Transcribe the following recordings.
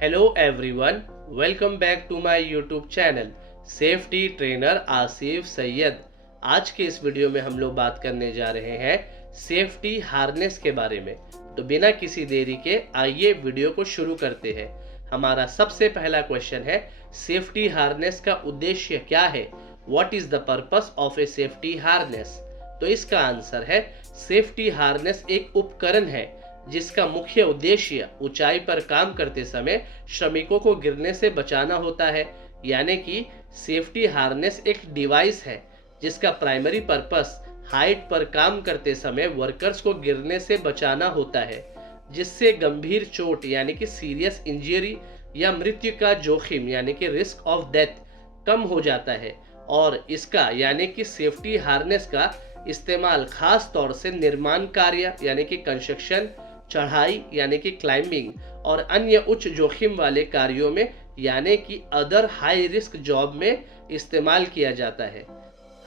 Hello everyone, welcome back to my YouTube channel safety trainer Asif Syed. आज के इस video में हम लोग बात करने जा रहे हैं सेफ्टी हार्नेस के बारे में। तो बिना किसी देरी के आइए वीडियो को शुरू करते हैं। हमारा सबसे पहला क्वेश्चन है, सेफ्टी हार्नेस का उद्देश्य क्या है? What is the purpose of a safety harness? तो इसका आंसर है, सेफ्टी हार्नेस एक उपकरण है जिसका मुख्य उद्देश्य ऊंचाई पर काम करते समय श्रमिकों को गिरने से बचाना होता है। यानी कि सेफ्टी हार्नेस एक डिवाइस है जिसका प्राइमरी पर्पस हाइट पर काम करते समय वर्कर्स को गिरने से बचाना होता है, जिससे गंभीर चोट यानी कि सीरियस इंजरी या मृत्यु का जोखिम यानी कि रिस्क ऑफ डेथ कम हो जाता है। और इसका यानी कि सेफ्टी हार्नेस का इस्तेमाल खास तौर से निर्माण कार्य यानी कि कंस्ट्रक्शन, चढ़ाई यानी कि क्लाइंबिंग और अन्य उच्च जोखिम वाले कार्यों में यानी कि अदर हाई रिस्क जॉब में इस्तेमाल किया जाता है।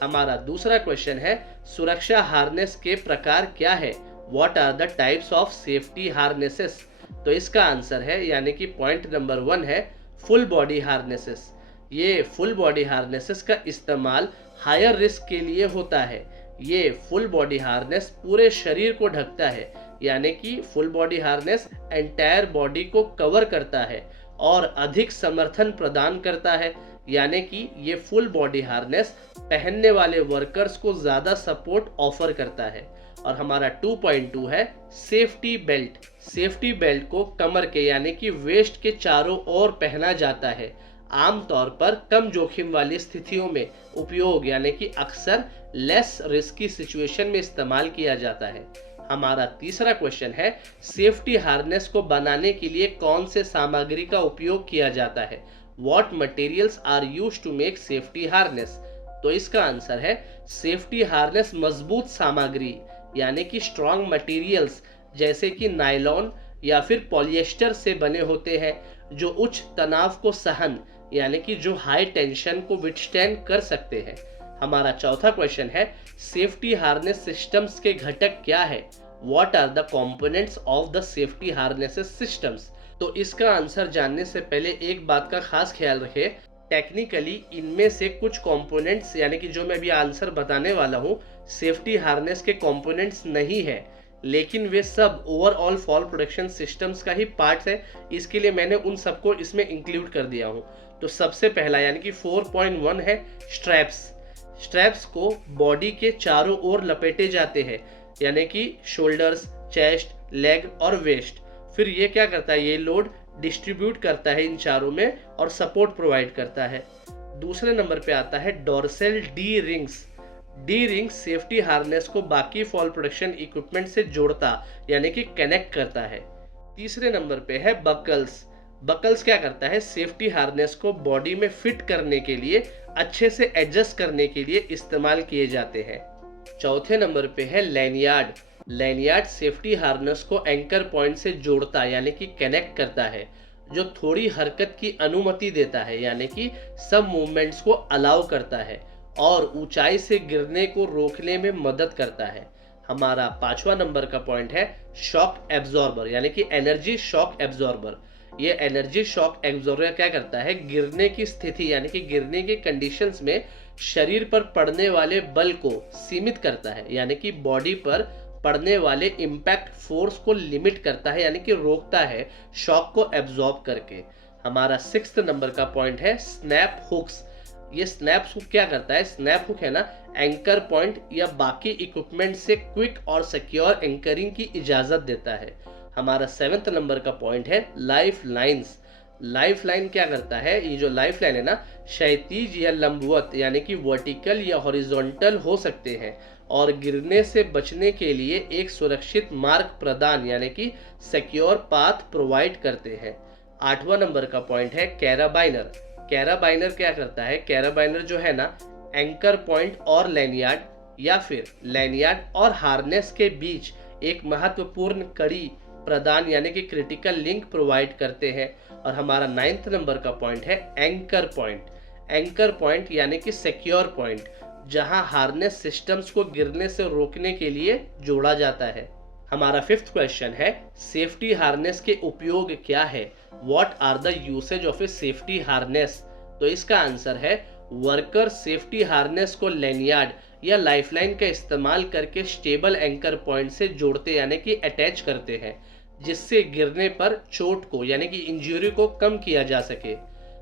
हमारा दूसरा क्वेश्चन है, सुरक्षा हार्नेस के प्रकार क्या है? What are the types of safety harnesses? तो इसका आंसर है यानी कि पॉइंट नंबर 1 है फुल बॉडी हार्नेसेस। ये फुल बॉडी हार्नेसेस का इस्तेमाल हायर रिस्क के लिए होता है। ये फुल बॉडी हार्नेस पूरे शरीर को ढकता है, यानी कि full body harness entire body को कवर करता है और अधिक समर्थन प्रदान करता है। यानी कि ये फुल बॉडी हार्नेस पहनने वाले वर्कर्स को ज़्यादा सपोर्ट ऑफर करता है। और हमारा 2.2 है सेफ्टी बेल्ट। सेफ्टी बेल्ट को कमर के यानी कि वेस्ट के चारों ओर पहना जाता है। आमतौर पर कम जोखिम वाली स्थितियों में उपयोग यानी कि अक्सर लेस रिस्की सिचुएशन में इस्तेमाल किया जाता है। हमारा तीसरा क्वेश्चन है, सेफ्टी हार्नेस को बनाने के लिए कौन से सामग्री का उपयोग किया जाता है? What materials are used to make safety harness? तो इसका आंसर है, सेफ्टी हार्नेस मजबूत सामग्री यानी कि स्ट्रॉन्ग मटेरियल्स जैसे कि नायलॉन या फिर पॉलिएस्टर से बने होते हैं, जो उच्च तनाव को सहन यानी कि जो हाई टेंशन को विथस्टैंड कर सकते हैं। हमारा चौथा क्वेश्चन है, सेफ्टी हार्नेस सिस्टम्स के घटक क्या है? What are the components of the safety harnesses systems? तो इसका आंसर जानने से पहले एक बात का खास ख्याल रखें, टेक्निकली इनमें से कुछ कंपोनेंट्स यानी कि जो मैं अभी आंसर बताने वाला हूँ सेफ्टी हार्नेस के कंपोनेंट्स नहीं है, लेकिन वे सब ओवरऑल फॉल प्रोटेक्शन सिस्टम्स का ही पार्ट है। इसके लिए मैंने उन सबको इसमें इंक्लूड कर दिया हूँ। तो सबसे पहला यानी कि 4.1 है स्ट्रैप्स। स्ट्रैप्स को बॉडी के चारों ओर लपेटे जाते हैं यानी कि शोल्डर्स, चेस्ट, लेग और वेस्ट। फिर ये क्या करता है, ये लोड डिस्ट्रीब्यूट करता है इन चारों में और सपोर्ट प्रोवाइड करता है। दूसरे नंबर पे आता है dorsal D rings. D rings safety harness को बाकी फॉल प्रोटेक्शन इक्विपमेंट से जोड़ता यानी कि कनेक्ट करता है। तीसरे नंबर पे है बकल्स। बकल्स क्या करता है, सेफ्टी हार्नेस को बॉडी में फिट करने के लिए, अच्छे से एडजस्ट करने के लिए इस्तेमाल किए जाते हैं। चौथे नंबर पे है लैनियार्ड। लैनियार्ड सेफ्टी हार्नेस को एंकर पॉइंट से जोड़ता यानी कि कनेक्ट करता है, जो थोड़ी हरकत की अनुमति देता है यानी कि सब मूवमेंट्स को अलाउ करता है और ऊंचाई से गिरने को रोकने में मदद करता है। हमारा पांचवा नंबर का पॉइंट है शॉक एब्जॉर्बर यानी कि एनर्जी शॉक एब्जॉर्बर। ये एनर्जी शॉक एब्जॉर्बर क्या करता है, गिरने की स्थिति यानी कि गिरने की कंडीशंस में शरीर पर पड़ने वाले बल को सीमित करता है यानी कि बॉडी पर पड़ने वाले इम्पैक्ट फोर्स को लिमिट करता है यानी कि रोकता है शॉक को एब्जॉर्ब करके। हमारा 6th नंबर का पॉइंट है स्नैप हुक्स। ये स्नैप हुक क्या करता है, स्नैप हुक है ना, एंकर पॉइंट या बाकी इक्विपमेंट से क्विक और सिक्योर एंकरिंग की इजाजत देता है। हमारा 7th नंबर का पॉइंट है लाइफ लाइन्स। लाइफ लाइन क्या करता है, ये जो लाइफ लाइन है ना, क्षैतिज या लंबवत यानी कि वर्टिकल या हॉरिजॉन्टल हो सकते हैं और गिरने से बचने के लिए एक सुरक्षित मार्ग प्रदान यानी कि सिक्योर पाथ प्रोवाइड करते हैं। 8वां नंबर का पॉइंट है कैराबाइनर। कैराबाइनर क्या करता है, कैराबाइनर जो है ना, एंकर पॉइंट और लैनियार्ड या फिर लैनियार्ड और हार्नेस के बीच एक महत्वपूर्ण कड़ी प्रदान यानी कि क्रिटिकल लिंक प्रोवाइड करते हैं। और हमारा 9th नंबर का पॉइंट है एंकर पॉइंट। एंकर पॉइंट यानी कि सिक्योर पॉइंट, जहां हार्नेस सिस्टम्स को गिरने से रोकने के लिए जोड़ा जाता है। हमारा फिफ्थ क्वेश्चन है सेफ्टी हार्नेस के उपयोग क्या है? What are the usage of a safety harness? तो इसका आंसर है वर्कर सेफ्टी हार्नेस को लैनियार्ड या लाइफलाइन का इस्तेमाल करके स्टेबल एंकर पॉइंट से जोड़ते यानी कि अटैच करते हैं, जिससे गिरने पर चोट को यानी कि इंजरी को कम किया जा सके।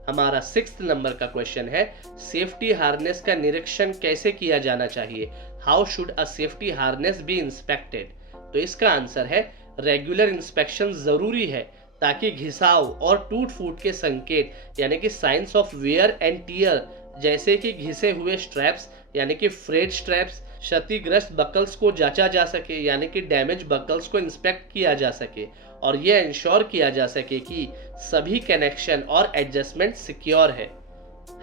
हमारा 6th नंबर का क्वेश्चन है सेफ्टी हार्नेस का निरीक्षण कैसे किया जाना चाहिए? How should a safety harness be inspected? तो इसका आंसर है रेगुलर इंस्पेक्शन जरूरी है ताकि घिसाव और टूट फूट के संकेत यानी कि signs of wear and tear जैसे कि घिसे हुए स्ट्रैप्स यानी कि फ्रेड स्ट्रैप्स, क्षतिग्रस्त बकल्स को जांचा जा सके यानी कि डैमेज बकल्स को इंस्पेक्ट किया जा सके और यह इंश्योर किया जा सके कि सभी कनेक्शन और एडजस्टमेंट सिक्योर है।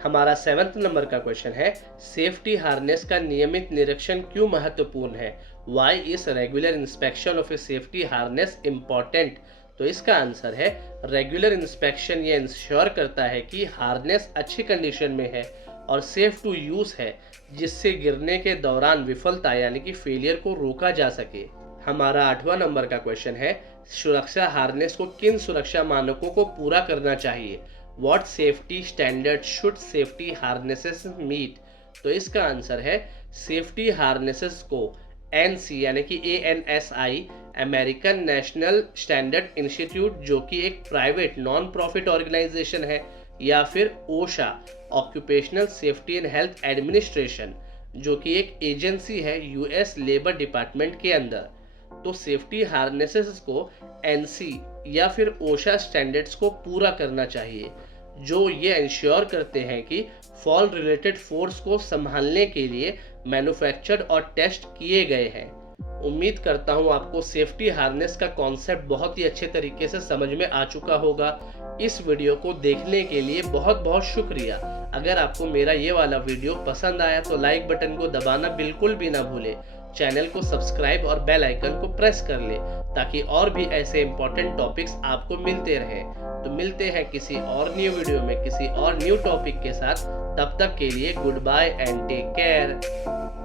हमारा 7th नंबर का क्वेश्चन है सेफ्टी हार्नेस का नियमित निरीक्षण क्यों महत्वपूर्ण है? Why is regular inspection of a safety harness important? तो इसका आंसर है रेगुलर इंस्पेक्शन ये इंश्योर करता है कि हार्नेस अच्छी कंडीशन में है और सेफ टू यूज है, जिससे गिरने के दौरान विफलता यानी कि फेलियर को रोका जा सके। हमारा 8वां नंबर का क्वेश्चन है सुरक्षा हार्नेस को किन सुरक्षा मानकों को पूरा करना चाहिए? What safety standard should safety harnesses meet? तो इसका आंसर है सेफ्टी हार्नेसेस को एनसी यानी कि ANSI American national standard institute जो कि एक प्राइवेट नॉन प्रॉफिट ऑर्गेनाइजेशन है, या फिर OSHA occupational safety and health administration जो कि एक एजेंसी है यूएस लेबर डिपार्टमेंट के अंदर। तो सेफ्टी हार्नेसेस को एनसी या फिर ओशा स्टैंडर्ड्स को पूरा करना चाहिए, जो ये इंश्योर करते हैं कि फॉल रिलेटेड फोर्स को संभालने के लिए मैन्युफैक्चर्ड और टेस्ट किए गए हैं। उम्मीद करता हूँ आपको सेफ्टी हार्नेस का कॉन्सेप्ट बहुत ही अच्छे तरीके से समझ में आ चुका होगा। इस वीडियो को देखने के लिए बहुत बहुत शुक्रिया। अगर आपको मेरा ये वाला वीडियो पसंद आया तो लाइक बटन को दबाना बिल्कुल भी ना भूले। चैनल को सब्सक्राइब और बेल आइकन को प्रेस कर ले ताकि और भी ऐसे इंपॉर्टेंट टॉपिक्स आपको मिलते रहें। तो मिलते हैं किसी और न्यू वीडियो में किसी और न्यू टॉपिक के साथ। तब तक के लिए good bye and take care.